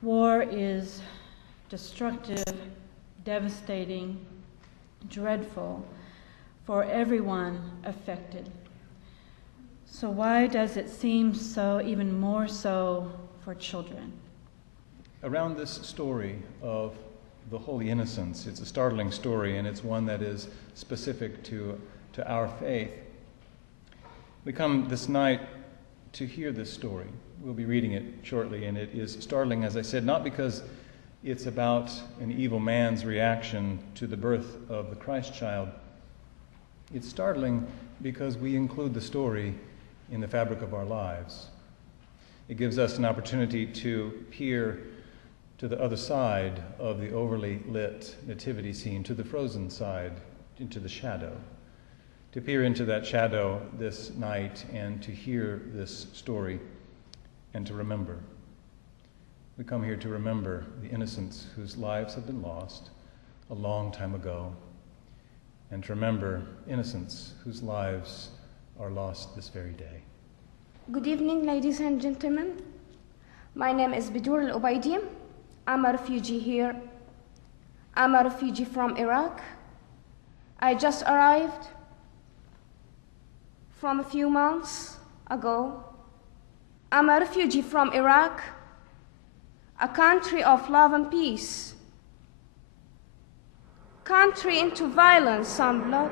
War is destructive, devastating, dreadful for everyone affected. So why does it seem so, even more so, for children? Around this story of the Holy Innocents, it's a startling story, and it's one that is specific to our faith. We come this night to hear this story. We'll be reading it shortly, and it is startling, as I said, not because it's about an evil man's reaction to the birth of the Christ child. It's startling because we include the story in the fabric of our lives. It gives us an opportunity to peer to the other side of the overly lit nativity scene, to the frozen side, into the shadow, to peer into that shadow this night and to hear this story and to remember. We come here to remember the innocents whose lives have been lost a long time ago, and to remember innocents whose lives are lost this very day. Good evening, ladies and gentlemen. My name is Bidur Al-Ubaidi. I'm a refugee here. I'm a refugee from Iraq. I just arrived from a few months ago. I'm a refugee from Iraq, a country of love and peace, country into violence and blood.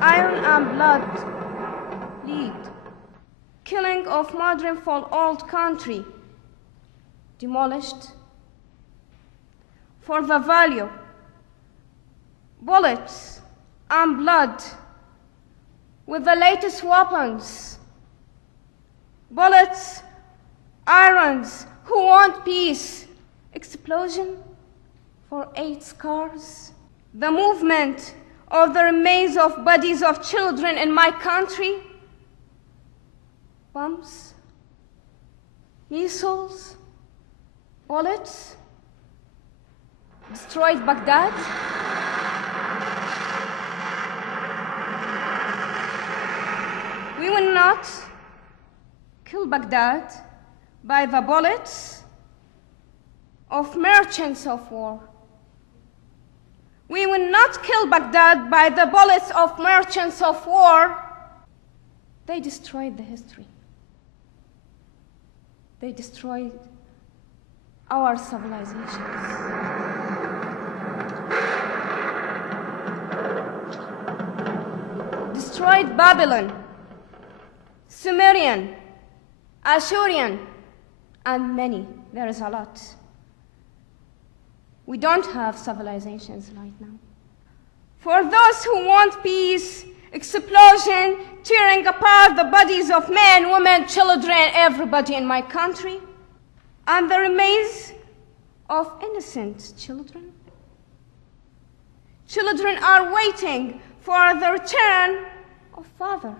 Iron and blood bleed. Killing of modern for old country, demolished. For the value, bullets and blood, with the latest weapons. Bullets, irons, who want peace. Explosion for 8 scars. The movement of the remains of bodies of children in my country. Bombs, missiles, bullets, destroyed Baghdad. We will not kill Baghdad by the bullets of merchants of war. We will not kill Baghdad by the bullets of merchants of war. They destroyed the history. They destroyed our civilizations. Destroyed Babylon, Sumerian, Ashurian, and many. There is a lot. We don't have civilizations right now. For those who want peace, explosion, tearing apart the bodies of men, women, children, everybody in my country, and the remains of innocent children. Children are waiting for the return of father.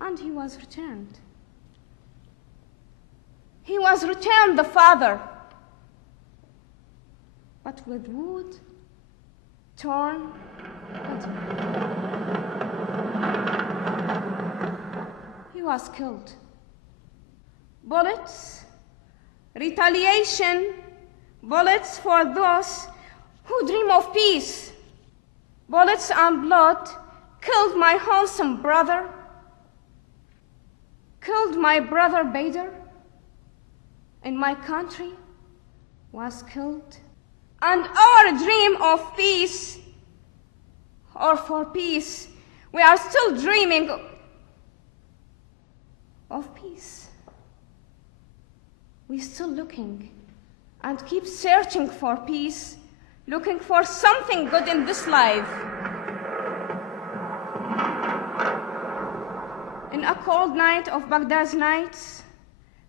And he was returned. He was returned, the father, but with wood torn. He was killed. Bullets, retaliation, bullets for those who dream of peace. Bullets and blood killed my wholesome brother, killed my brother Bader, in my country was killed. And our dream of peace, or for peace, we are still dreaming of peace. We're still looking and keep searching for peace, looking for something good in this life. In a cold night of Baghdad's nights,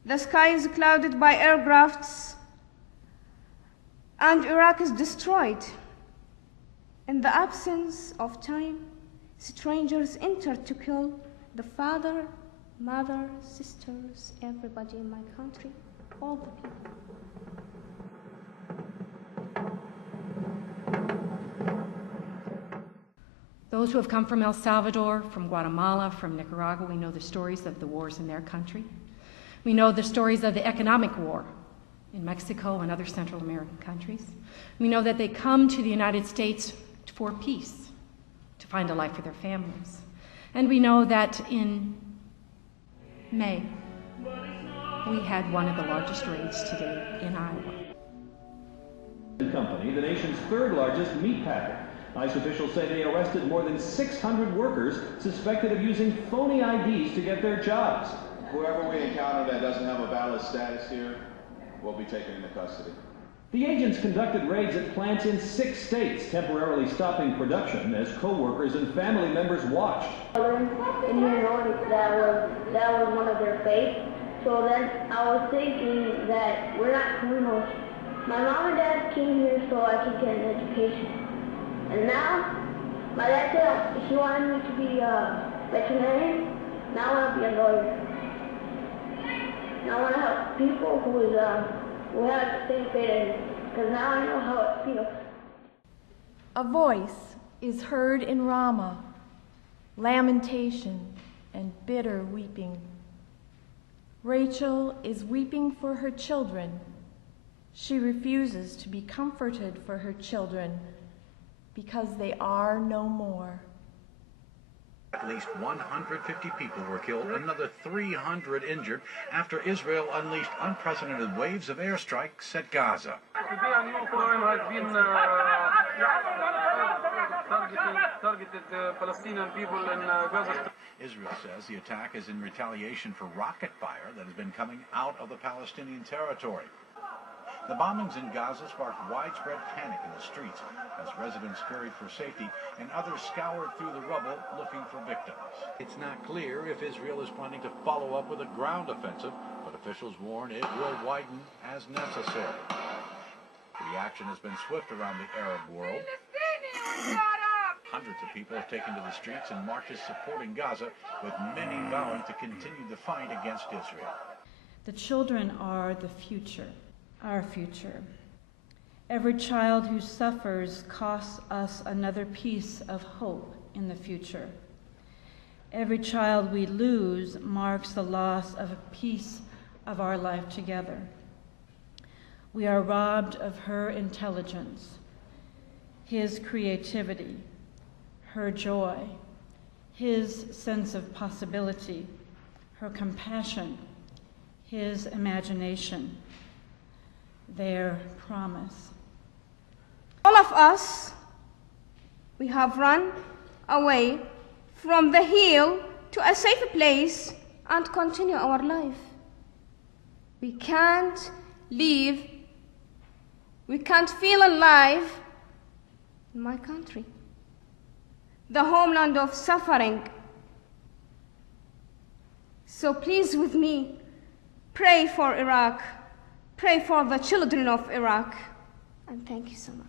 the sky is clouded by aircrafts, and Iraq is destroyed. In the absence of time, strangers enter to kill the father, mother, sisters, everybody in my country, all the people. Those who have come from El Salvador, from Guatemala, from Nicaragua, we know the stories of the wars in their country. We know the stories of the economic war in Mexico and other Central American countries. We know that they come to the United States for peace, to find a life for their families. And we know that in May, we had one of the largest raids to date in Iowa. Company, the nation's third largest meat packer. ICE officials say they arrested more than 600 workers suspected of using phony IDs to get their jobs. Whoever we encounter that doesn't have a valid status here will be taken into custody. The agents conducted raids at plants in 6 states, temporarily stopping production as co-workers and family members watched. In here noticed that was one of their faiths. So then I was thinking that we're not criminals. My mom and dad came here so I could get an education. And now, my dad said he wanted me to be a veterinarian. Now I want to be a lawyer. And I want to help people who have the same fate as me, because now I know how it feels. A voice is heard in Ramah, lamentation and bitter weeping. Rachel is weeping for her children. She refuses to be comforted for her children because they are no more. At least 150 people were killed, another 300 injured after Israel unleashed unprecedented waves of airstrikes at Gaza. Today a new crime has been targeted Palestinian people in Gaza. Israel says the attack is in retaliation for rocket fire that has been coming out of the Palestinian territory. The bombings in Gaza sparked widespread panic in the streets as residents scurried for safety and others scoured through the rubble looking for victims. It's not clear if Israel is planning to follow up with a ground offensive, but officials warn it will widen as necessary. The reaction has been swift around the Arab world. Hundreds of people have taken to the streets in marches supporting Gaza, with many vowing to continue the fight against Israel. The children are the future. Our future. Every child who suffers costs us another piece of hope in the future. Every child we lose marks the loss of a piece of our life together. We are robbed of her intelligence, his creativity, her joy, his sense of possibility, her compassion, his imagination, their promise. All of us, we have run away from the hill to a safe place and continue our life. We can't live, we can't feel alive in my country, the homeland of suffering. So please with me, pray for Iraq. Pray for the children of Iraq, and thank you so much.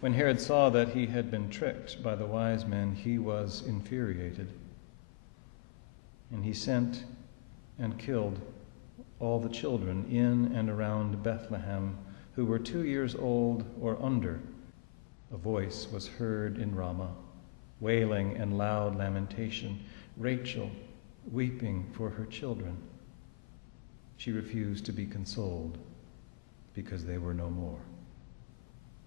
When Herod saw that he had been tricked by the wise men, he was infuriated. And he sent and killed all the children in and around Bethlehem who were 2 years old or under. A voice was heard in Ramah, wailing and loud lamentation, Rachel weeping for her children. She refused to be consoled because they were no more.